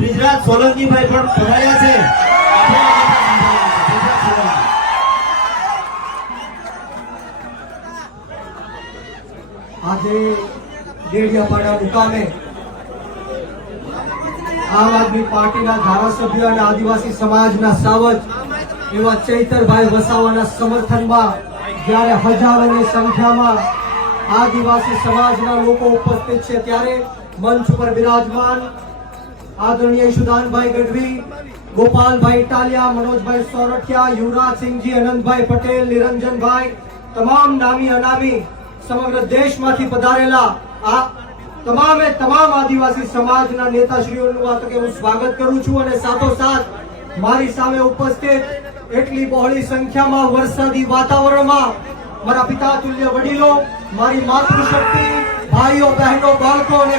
બ્રિજરાજ સોલંકીભાઈ પણ પધાર્યા છે. આજે ડેડિયાપાડા મુકામે આમ આદમી પાર્ટીના ધારાસભ્ય અને આદિવાસી સમાજના સાવજ એવા ચૈતરભાઈ વસાવાના સમર્થનમાં જ્યારે હજારોની સંખ્યામાં આદિવાસી સમાજના લોકો ઉપસ્થિત છે ત્યારે મંચ પર બિરાજમાન આદરણીય ઈશુદાનભાઈ ગઢવી, ગોપાલભાઈ ટાલિયા, મનોજભાઈ સોરઠિયા, યુવરાજસિંહજી, અનંતભાઈ પટેલ, નિરંજનભાઈ, તમામ નામી અનામી સમગ્ર દેશમાંથી પધારેલા આ તમામે તમામ આદિવાસી સમાજના નેતાશ્રીઓનું આ તકે હું સ્વાગત કરું છું અને સાથોસાથ મારી સામે ઉપસ્થિત એટલી બહોળી સંખ્યામાં વરસાદી વાતાવરણમાં મારા પિતા તુલ્ય વડીલો, મારી માતૃશક્તિ, ભાઈઓ બહેનો બાળકો અને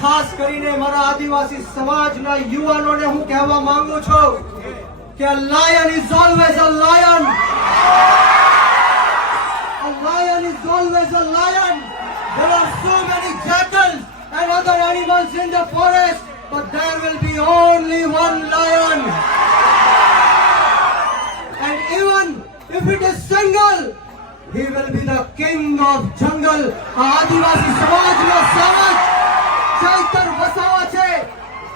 ખાસ કરીને મારા આદિવાસી સમાજના યુવાનોને હું કહેવા માંગુ છું કે a lion is always a lion. A lion is always a lion. There are so many jackals and other animals in the forest, but there will be only one lion. And even if it is single, he will be the king of jungle. આદિવાસી સમાજનો સાવજ ચૈતર વસાવા છે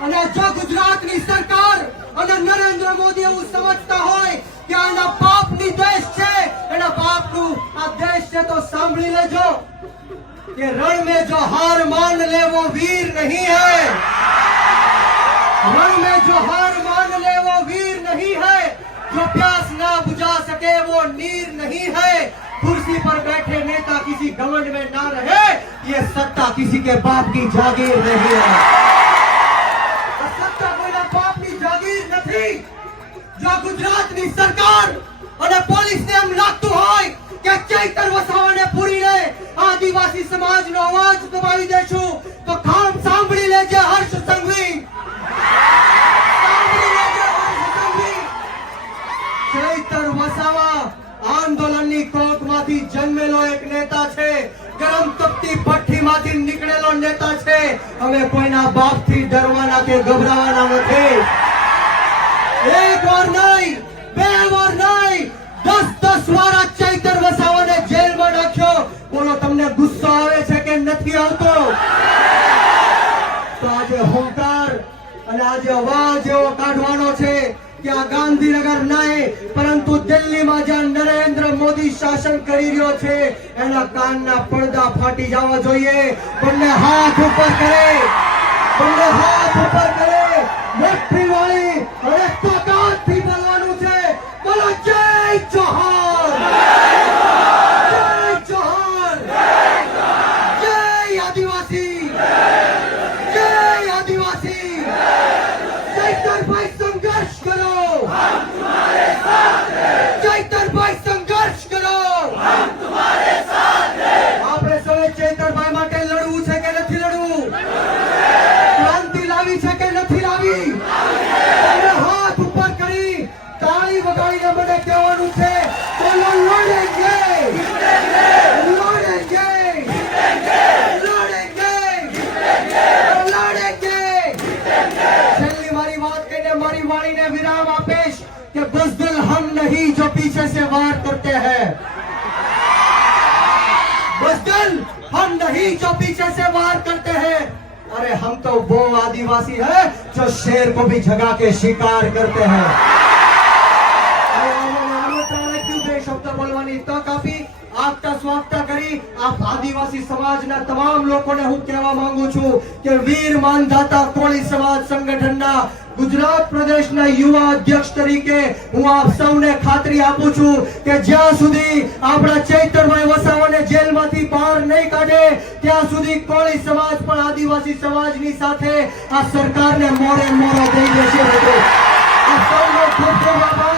અને જો ગુજરાતની સરકાર અને નરેન્દ્ર મોદી એવું સમજતા હોય કે આના બાપની દેશ છે, એના બાપનું આ દેશ છે, તો સાંભળી લેજો કે રણ में जो हार मान ले वो वीर नहीं है. रण में जो हार मान ले वो वीर नहीं है. जो प्यास ना बुझा सके वो नीर नहीं है. कुर्सी पर बैठे नेता किसी घमंड में ना रहे. ये सत्ता किसी के बाप की जागीर नहीं है. सत्ता कोईना बापની જાગીર નથી. જો ગુજરાતની સરકાર અને પોલીસને એમ લાગતું હોય કે ચૈતર વસાવાને પૂરીને આદિવાસી સમાજનો અવાજ દબાવી દેશું તો કામ સાંભળી લેજે હર્ષ સંઘવી. ચૈતર વસાવા આંદોલનની કોકમાંથી જન્મેલો એક નેતા છે, ગરમ તપતી ભઠ્ઠીમાંથી નીકળેલો નેતા છે. અમે કોઈના બાપથી ડરવાના કે ગભરાવાના નથી. એક વાર નહીં, બે વાર નહીં, 10 વાર આ ચૈતર વસાવાને જેલમાં નાખ્યો. બોલો તમને ગુસ્સો આવે છે કે નથી આવતો? તો આજે હુંકાર અને આજે અવાજ એવો કાઢવાનો છે કે આ ગાંધીનગર નહીં પરંતુ દિલ્હીમાં જ્યાં નરેન્દ્ર મોદી શાસન કરી રહ્યો છે એના કાનના પડદા ફાટી જવા જોઈએ. બંને હાથ ઉપર કરે, બંને હાથ ઉપર કરે, મુઠ્ઠી વાળી અને તાકાતથી બોલવાનું છે. બોલો જય જોહર, જય જોહર, જય આદિવાસી, જય આદિવાસી. ચૈતરભાઈ સંઘર્ષ કરો, हम तुम्हारे साथ हैं. ચૈતરભાઈ સંઘર્ષ કરો, हम तुम्हारे साथ हैं. આપણે સૌએ ચૈતરભાઈ માટે લડવું છે કે નથી લડવું? ક્રાંતિ લાવી છે કે નથી લાવી? તમે હાથ ઉપર કરી તાળી વગાડીને મને કહેવાનું છે બોલો લડેંગે, લડેંગે, લડેંગે, લડેંગે. છેલ્લી મારી વાત કહીને મારી વાણીને વિરામ આપીશ કે બુઝદિલ हम नहीं जो पीछे से वार करते हैं. बुज़दिल हम नहीं जो पीछे से वार करते हैं. अरे हम तो वो आदिवासी है जो शेर को भी जगा के शिकार करते हैं. શબ્દ બોલવાની તક આપી આપતા સ્વાગતા કરી આ આદિવાસી સમાજના તમામ લોકોને હું કહેવા માંગુ છું કે વીર માનધાતા કોળી સમાજ સંગઠનના ગુજરાત પ્રદેશના યુવા અધ્યક્ષ તરીકે હું આપ સૌને ખાતરી આપું છું કે જ્યાં સુધી આપણા ચૈતરભાઈ વસાવાને જેલમાંથી બહાર નહીં કાઢે ત્યાં સુધી કોળી સમાજ પણ આદિવાસી સમાજની સાથે આ સરકારને મોરે મોરો દઈ દેશે. આ સૌનો ખૂબ ખૂબ આભાર.